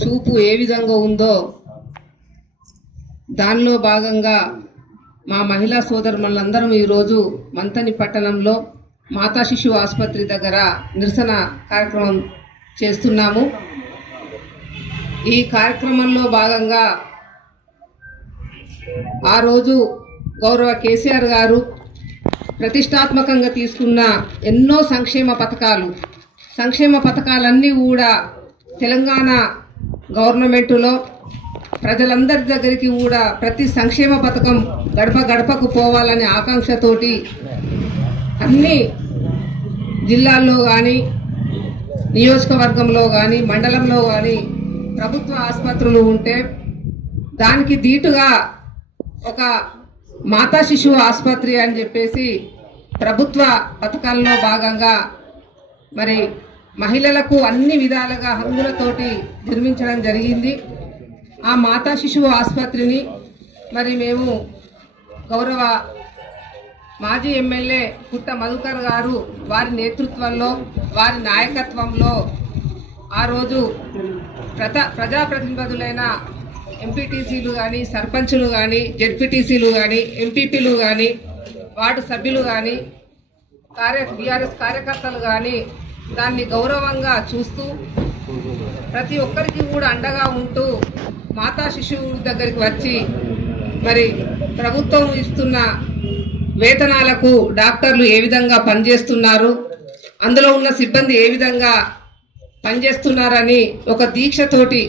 చూపు ఏ విధంగా ఉందో దానిలో భాగంగా మా మహిళా సోదరులందరం ఈరోజు మంతని పట్టణంలో మాతా శిశువు ఆసుపత్రి దగ్గర నిరసన కార్యక్రమం చేస్తున్నాము. ఈ కార్యక్రమంలో భాగంగా ఆ రోజు గౌరవ కేసీఆర్ గారు ప్రతిష్టాత్మకంగా తీసుకున్న ఎన్నో సంక్షేమ పథకాలన్నీ కూడా తెలంగాణ గవర్నమెంటులో ప్రజలందరి దగ్గరికి కూడా ప్రతి సంక్షేమ పథకం గడప గడపకు పోవాలనే ఆకాంక్షతోటి అన్ని జిల్లాల్లో కానీ నియోజకవర్గంలో కానీ మండలంలో కానీ ప్రభుత్వ ఆసుపత్రులు ఉంటే దానికి దీటుగా ఒక మాతా శిశువు ఆసుపత్రి అని చెప్పేసి ప్రభుత్వ పథకాల్లో భాగంగా మరి మహిళలకు అన్ని విధాలుగా హంగులతోటి నిర్మించడం జరిగింది. ఆ మాతా శిశువు ఆసుపత్రిని మరి మేము గౌరవ మాజీ ఎమ్మెల్యే పుట్ట మధుకర్ గారు వారి నేతృత్వంలో వారి నాయకత్వంలో ఆ రోజు ప్రజాప్రతినిధులైన ఎంపీటీసీలు కానీ సర్పంచులు కానీ జెడ్పీటీసీలు కానీ ఎంపీపీలు కానీ వార్డు సభ్యులు కానీ బీఆర్ఎస్ కార్యకర్తలు కానీ దాన్ని గౌరవంగా చూస్తూ ప్రతి ఒక్కరికి కూడా అండగా ఉంటూ మాతా శిశువు దగ్గరికి వచ్చి మరి ప్రభుత్వం ఇస్తున్న వేతనాలకు డాక్టర్లు ఏ విధంగా పనిచేస్తున్నారు, అందులో ఉన్న సిబ్బంది ఏ విధంగా పనిచేస్తున్నారని ఒక దీక్షతోటి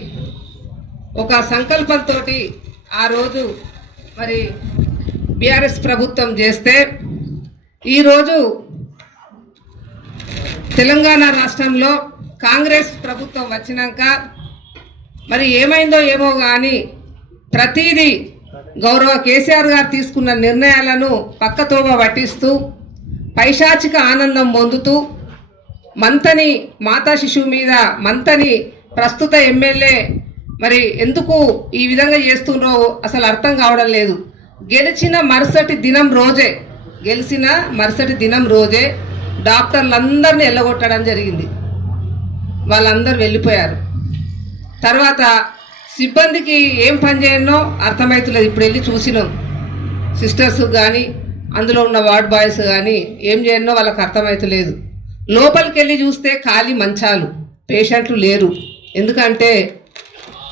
ఒక సంకల్పంతో ఆ రోజు మరి బీఆర్ఎస్ ప్రభుత్వం చేస్తే ఈరోజు తెలంగాణ రాష్ట్రంలో కాంగ్రెస్ ప్రభుత్వం వచ్చినాక మరి ఏమైందో ఏమో కానీ ప్రతిదీ గౌరవ కేసీఆర్ గారు తీసుకున్న నిర్ణయాలను పక్కతోవ పట్టిస్తూ పైశాచిక ఆనందం పొందుతూ మంతని మాతా శిశువు మీద మంతని ప్రస్తుత ఎమ్మెల్యే మరి ఎందుకు ఈ విధంగా చేస్తుండ్రో అసలు అర్థం కావడం లేదు. గెలిచిన మరుసటి దినం రోజే డాక్టర్లందరినీ ఎల్లగొట్టడం జరిగింది. వాళ్ళందరూ వెళ్ళిపోయారు. తర్వాత సిబ్బందికి ఏం పని చేయనో అర్థమవుతలేదు. ఇప్పుడు వెళ్ళి చూసినాం, సిస్టర్స్ కానీ అందులో ఉన్న వార్డ్ బాయ్స్ కానీ ఏం చేయనో వాళ్ళకి అర్థమవుతలేదు. లోపలికి వెళ్ళి చూస్తే ఖాళీ మంచాలు, పేషెంట్లు లేరు. ఎందుకంటే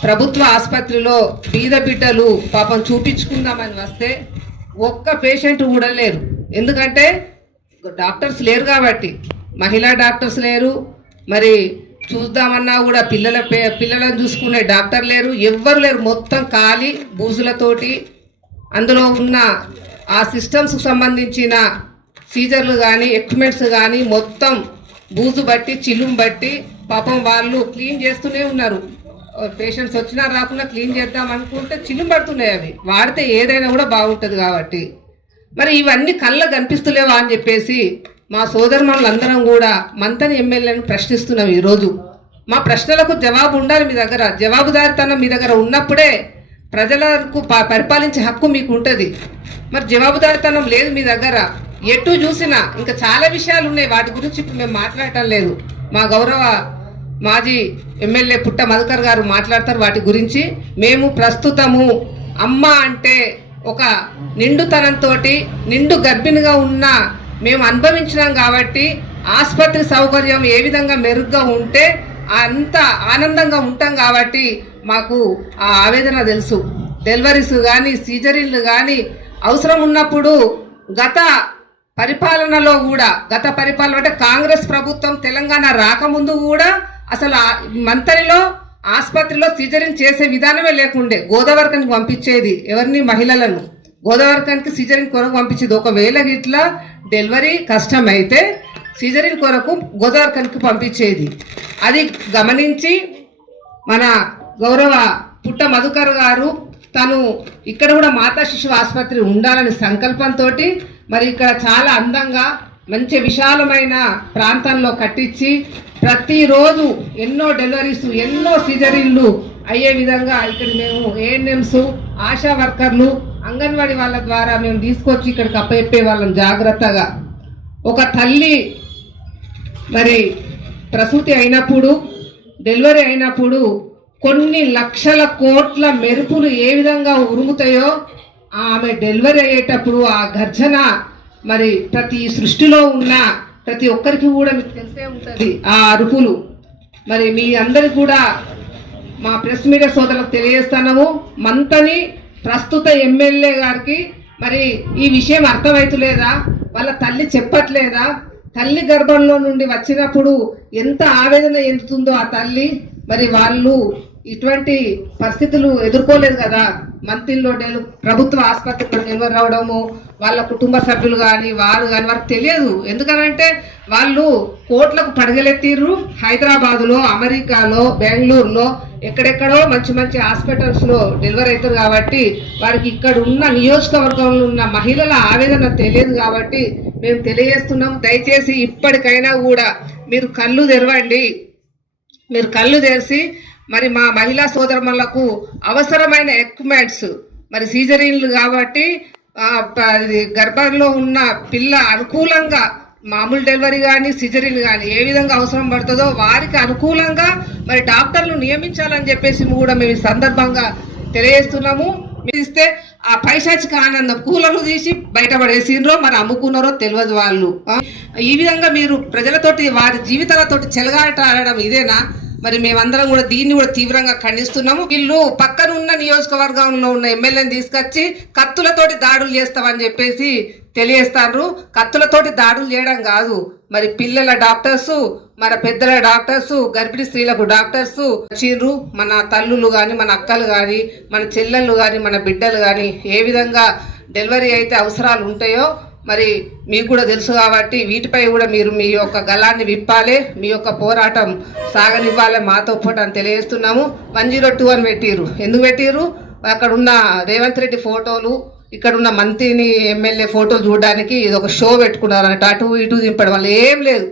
ప్రభుత్వ ఆసుపత్రిలో బీద బిడ్డలు పాపం చూపించుకుందామని వస్తే ఒక్క పేషెంట్ కూడా లేరు. ఎందుకంటే డాక్టర్స్ లేరు కాబట్టి, మహిళా డాక్టర్స్ లేరు, మరి చూద్దామన్నా కూడా పిల్లలను చూసుకునే డాక్టర్ లేరు, ఎవ్వరు లేరు. మొత్తం ఖాళీ బూజులతోటి అందులో ఉన్న ఆ సిస్టమ్స్కి సంబంధించిన సీజర్లు కానీ ఎక్విప్మెంట్స్ కానీ మొత్తం బూజు బట్టి చిల్లుం బట్టి పాపం వాళ్ళు క్లీన్ చేస్తూనే ఉన్నారు. పేషెంట్స్ వచ్చినా రాకుండా క్లీన్ చేద్దాం అనుకుంటే చిల్లు పడుతున్నాయి. అవి వాడితే ఏదైనా కూడా బాగుంటుంది కాబట్టి మరి ఇవన్నీ కళ్ళకు కనిపిస్తలేవా అని చెప్పేసి మా సోదరులందరం కూడా మంతని ఎమ్మెల్యేను ప్రశ్నిస్తున్నాం. ఈరోజు మా ప్రశ్నలకు జవాబు ఉండాలి మీ దగ్గర. జవాబుదారితనం మీ దగ్గర ఉన్నప్పుడే ప్రజలకు పరిపాలించే హక్కు మీకు ఉంటుంది. మరి జవాబుదారితనం లేదు మీ దగ్గర. ఎటు చూసినా ఇంకా చాలా విషయాలు ఉన్నాయి, వాటి గురించి ఇప్పుడు మేము మాట్లాడటం లేదు. మా గౌరవ మాజీ ఎమ్మెల్యే పుట్ట మధుకర్ గారు మాట్లాడతారు వాటి గురించి. మేము ప్రస్తుతము అమ్మ అంటే ఒక నిండుతనంతో నిండు గర్భిణిగా ఉన్న మేము అనుభవించినాం కాబట్టి ఆసుపత్రి సౌకర్యం ఏ విధంగా మెరుగ్గా ఉంటే అంత ఆనందంగా ఉంటాం కాబట్టి మాకు ఆ ఆవేదన తెలుసు. డెలివరీస్ కానీ సీజరీన్లు కానీ అవసరం ఉన్నప్పుడు గత పరిపాలన అంటే కాంగ్రెస్ ప్రభుత్వం తెలంగాణ రాకముందు కూడా అసలు మంతనిలో ఆసుపత్రిలో సీజరిన్ చేసే విధానమే లేకుండే. గోదావరికానికి పంపించేది ఎవరిని, మహిళలను గోదావరికానికి సీజరిన్ కొరకు పంపించేది. ఒకవేళ ఇట్లా డెలివరీ కష్టమైతే సీజరిన్ కొరకు గోదావరికానికి పంపించేది. అది గమనించి మన గౌరవ పుట్ట మధుకర్ గారు తను ఇక్కడ కూడా మాతా శిశువు ఆసుపత్రి ఉండాలని సంకల్పంతో మరి ఇక్కడ చాలా అందంగా మంచి విశాలమైన ప్రాంతంలో కట్టించి ప్రతిరోజు ఎన్నో డెలివరీస్ ఎన్నో సిజరీన్లు అయ్యే విధంగా ఇక్కడ మేము ఏఎన్ఎంస్ ఆశా వర్కర్లు అంగన్వాడీ వాళ్ళ ద్వారా మేము తీసుకొచ్చి ఇక్కడికి అప్పచెప్పే వాళ్ళం జాగ్రత్తగా. ఒక తల్లి మరి ప్రసూతి అయినప్పుడు డెలివరీ అయినప్పుడు కొన్ని లక్షల కోట్ల మెరుపులు ఏ విధంగా ఉరుముతాయో ఆమె డెలివరీ అయ్యేటప్పుడు ఆ గర్జన మరి ప్రతి సృష్టిలో ఉన్న ప్రతి ఒక్కరికి కూడా మీకు తెలిసే ఉంటుంది ఆ అరుపులు. మరి మీ అందరికి కూడా మా ప్రెస్ మీడియా సోదరులకు తెలియజేస్తున్నాము, మంతని ప్రస్తుత ఎమ్మెల్యే గారికి మరి ఈ విషయం అర్థమవుతలేదా, వాళ్ళ తల్లి చెప్పట్లేదా? తల్లి గర్భంలో నుండి వచ్చినప్పుడు ఎంత ఆవేదన ఎందుతుందో ఆ తల్లి. మరి వాళ్ళు ఇటువంటి పరిస్థితులు ఎదుర్కోలేదు కదా. మంత్రిలో ప్రభుత్వ ఆసుపత్రిలో డెలివరీ రావడము, వాళ్ళ కుటుంబ సభ్యులు కానీ వారు కానీ వారికి తెలియదు. ఎందుకనంటే వాళ్ళు కోట్లకు పడగలెత్తిర్రు. హైదరాబాదులో, అమెరికాలో, బెంగళూరులో ఎక్కడెక్కడో మంచి మంచి హాస్పిటల్స్లో డెలివరీ అవుతారు కాబట్టి వారికి ఇక్కడ ఉన్న నియోజకవర్గంలో ఉన్న మహిళల ఆవేదన తెలియదు కాబట్టి మేము తెలియజేస్తున్నాం. దయచేసి ఇప్పటికైనా కూడా మీరు కళ్ళు తెరవండి. మీరు కళ్ళు తెరిచి మరి మా మహిళా సోదరులకు అవసరమైన ఎక్విప్మెంట్స్, మరి సీజరీన్లు కాబట్టి గర్భంలో ఉన్న పిల్ల అనుకూలంగా మామూలు డెలివరీ కానీ సిజరీన్ కానీ ఏ విధంగా అవసరం పడుతుందో వారికి అనుకూలంగా మరి డాక్టర్లు నియమించాలని చెప్పేసి కూడా మేము ఈ సందర్భంగా తెలియజేస్తున్నాము. మీరు ఇస్తే ఆ పైశాచిక ఆనందం కూలర్లు తీసి బయటపడేసిండ్రో మరి అమ్ముకున్నారో తెలియదు వాళ్ళు. ఈ విధంగా మీరు ప్రజలతోటి వారి జీవితాలతోటి చెలగాట ఆడడం ఇదేనా? మరి మేమందరం కూడా దీన్ని కూడా తీవ్రంగా ఖండిస్తున్నాము. వీళ్ళు పక్కనున్న నియోజకవర్గంలో ఉన్న ఎమ్మెల్యేని తీసుకొచ్చి కత్తులతోటి దాడులు చేస్తామని చెప్పేసి తెలియజేస్తారు. కత్తులతోటి దాడులు చేయడం కాదు, మరి పిల్లల డాక్టర్స్, మన పెద్దల డాక్టర్స్, గర్భిణీ స్త్రీలకు డాక్టర్స్ వచ్చిండ్రు. మన తల్లులు కానీ, మన అక్కలు కానీ, మన చెల్లెళ్ళు కానీ, మన బిడ్డలు కానీ ఏ విధంగా డెలివరీ అయితే అవసరాలు ఉంటాయో మరి మీకు కూడా తెలుసు కాబట్టి వీటిపై కూడా మీరు మీ యొక్క గలాన్ని విప్పాలి, మీ యొక్క పోరాటం సాగనివ్వాలి మాతో పాటు అని తెలియజేస్తున్నాము. 102 అని పెట్టిర్రు. ఎందుకు పెట్టిర్రు? అక్కడ ఉన్న రేవంత్ రెడ్డి ఫోటోలు, ఇక్కడ ఉన్న మంత్రిని ఎమ్మెల్యే ఫోటోలు చూడడానికి ఇది ఒక షో పెట్టుకున్నారు అన్నట్టు. అటు ఇటు దింపడం వల్ల ఏం లేదు.